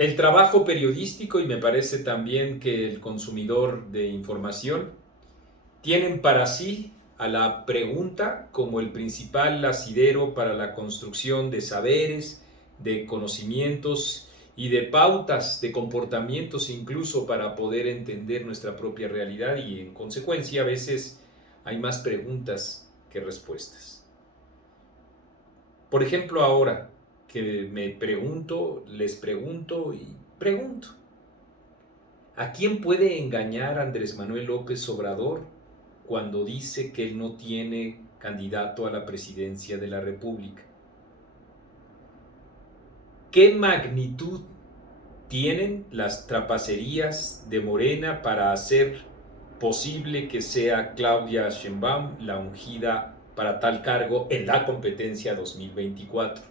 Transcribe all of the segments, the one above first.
El trabajo periodístico y me parece también que el consumidor de información tienen para sí a la pregunta como el principal asidero para la construcción de saberes, de conocimientos y de pautas de comportamientos incluso para poder entender nuestra propia realidad y en consecuencia a veces hay más preguntas que respuestas. Por ejemplo, ahora que me pregunto, les pregunto y pregunto, ¿a quién puede engañar Andrés Manuel López Obrador cuando dice que él no tiene candidato a la presidencia de la República? ¿Qué magnitud tienen las trapacerías de Morena para hacer posible que sea Claudia Sheinbaum la ungida para tal cargo en la competencia 2024?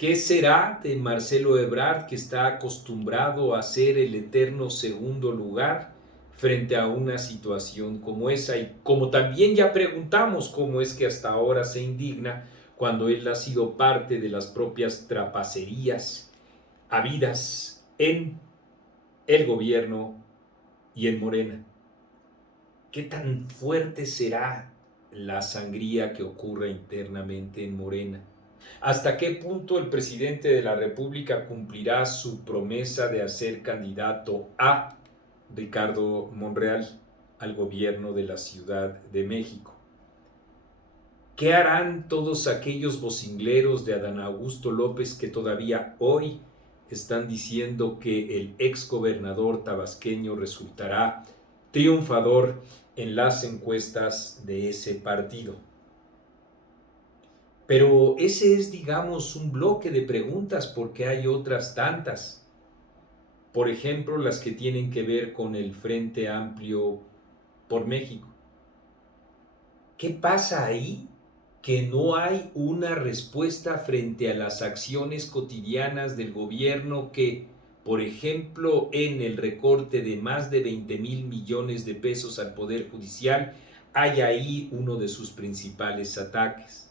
¿Qué será de Marcelo Ebrard, que está acostumbrado a ser el eterno segundo lugar frente a una situación como esa? Y como también ya preguntamos cómo es que hasta ahora se indigna cuando él ha sido parte de las propias trapacerías habidas en el gobierno y en Morena. ¿Qué tan fuerte será la sangría que ocurre internamente en Morena? ¿Hasta qué punto el presidente de la República cumplirá su promesa de hacer candidato a Ricardo Monreal al gobierno de la Ciudad de México? ¿Qué harán todos aquellos vocingleros de Adán Augusto López que todavía hoy están diciendo que el exgobernador tabasqueño resultará triunfador en las encuestas de ese partido? Pero ese es, digamos, un bloque de preguntas porque hay otras tantas. Por ejemplo, las que tienen que ver con el Frente Amplio por México. ¿Qué pasa ahí? Que no hay una respuesta frente a las acciones cotidianas del gobierno que, por ejemplo, en el recorte de más de 20,000 millones de pesos al Poder Judicial, hay ahí uno de sus principales ataques.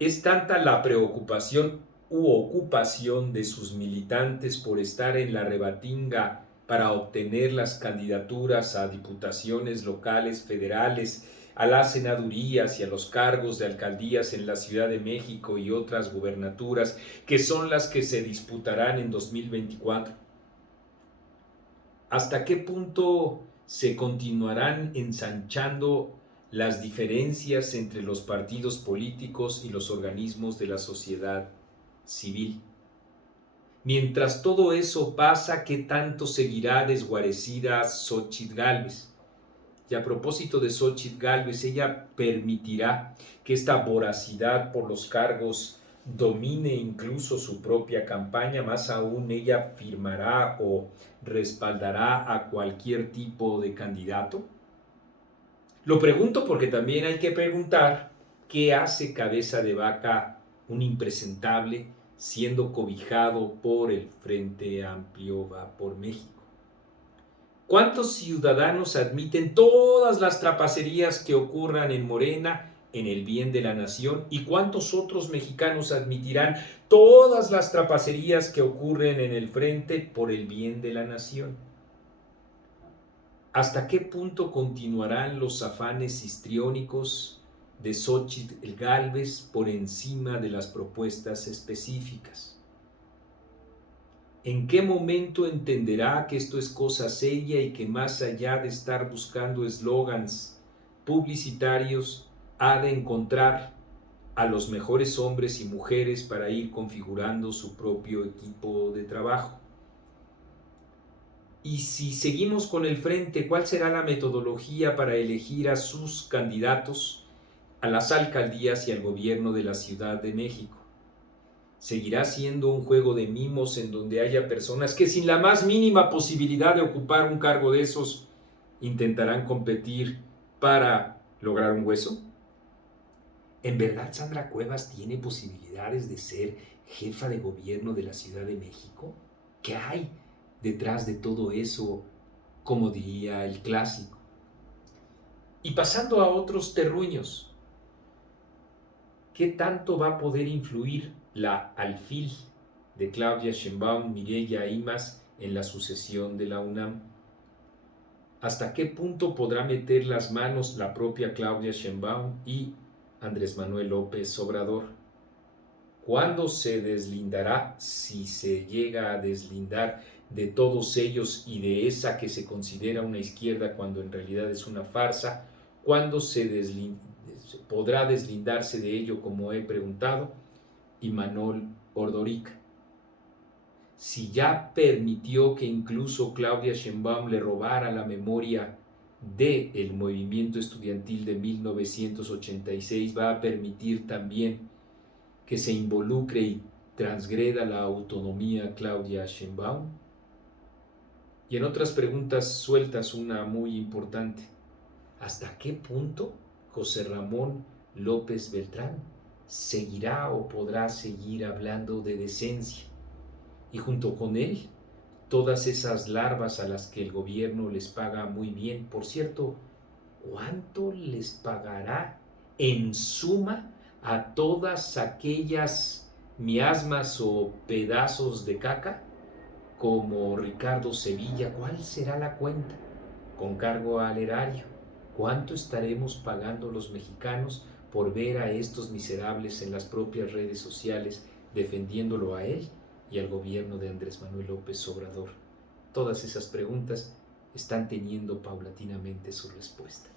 Es tanta la preocupación u ocupación de sus militantes por estar en la rebatinga para obtener las candidaturas a diputaciones locales, federales, a las senadurías y a los cargos de alcaldías en la Ciudad de México y otras gubernaturas, que son las que se disputarán en 2024. ¿Hasta qué punto se continuarán ensanchando las diferencias entre los partidos políticos y los organismos de la sociedad civil? Mientras todo eso pasa, ¿qué tanto seguirá desguarecida Xóchitl Gálvez? Y a propósito de Xóchitl Gálvez, ella permitirá que esta voracidad por los cargos domine incluso su propia campaña, más aún ella firmará o respaldará a cualquier tipo de candidato. Lo pregunto porque también hay que preguntar qué hace Cabeza de Vaca un impresentable siendo cobijado por el Frente Amplio Va por México. ¿Cuántos ciudadanos admiten todas las trapacerías que ocurran en Morena en el bien de la nación? ¿Y cuántos otros mexicanos admitirán todas las trapacerías que ocurren en el frente por el bien de la nación? ¿Hasta qué punto continuarán los afanes histriónicos de Xóchitl Gálvez por encima de las propuestas específicas? ¿En qué momento entenderá que esto es cosa seria y que más allá de estar buscando eslogans publicitarios, ha de encontrar a los mejores hombres y mujeres para ir configurando su propio equipo de trabajo? Y si seguimos con el frente, ¿cuál será la metodología para elegir a sus candidatos a las alcaldías y al gobierno de la Ciudad de México? ¿Seguirá siendo un juego de mimos en donde haya personas que sin la más mínima posibilidad de ocupar un cargo de esos intentarán competir para lograr un hueso? ¿En verdad Sandra Cuevas tiene posibilidades de ser jefa de gobierno de la Ciudad de México? ¿Qué hay detrás de todo eso, como diría el clásico? Y pasando a otros terruños, ¿qué tanto va a poder influir la alfil de Claudia Sheinbaum, Mireya Imaz en la sucesión de la UNAM? ¿Hasta qué punto podrá meter las manos la propia Claudia Sheinbaum y Andrés Manuel López Obrador? ¿Cuándo se deslindará, si se llega a deslindar, de todos ellos y de esa que se considera una izquierda cuando en realidad es una farsa? ¿Cuándo podrá deslindarse de ello, como he preguntado? Imanol Ordorica. Si ya permitió que incluso Claudia Sheinbaum le robara la memoria del movimiento estudiantil de 1986, va a permitir también que se involucre y transgreda la autonomía Claudia Sheinbaum. Y en otras preguntas sueltas una muy importante: ¿hasta qué punto José Ramón López Beltrán seguirá o podrá seguir hablando de decencia? Y junto con él, todas esas larvas a las que el gobierno les paga muy bien. Por cierto, ¿cuánto les pagará en suma a todas aquellas miasmas o pedazos de caca como Ricardo Sevilla? ¿Cuál será la cuenta? Con cargo al erario. ¿Cuánto estaremos pagando los mexicanos por ver a estos miserables en las propias redes sociales defendiéndolo a él y al gobierno de Andrés Manuel López Obrador? Todas esas preguntas están teniendo paulatinamente su respuesta.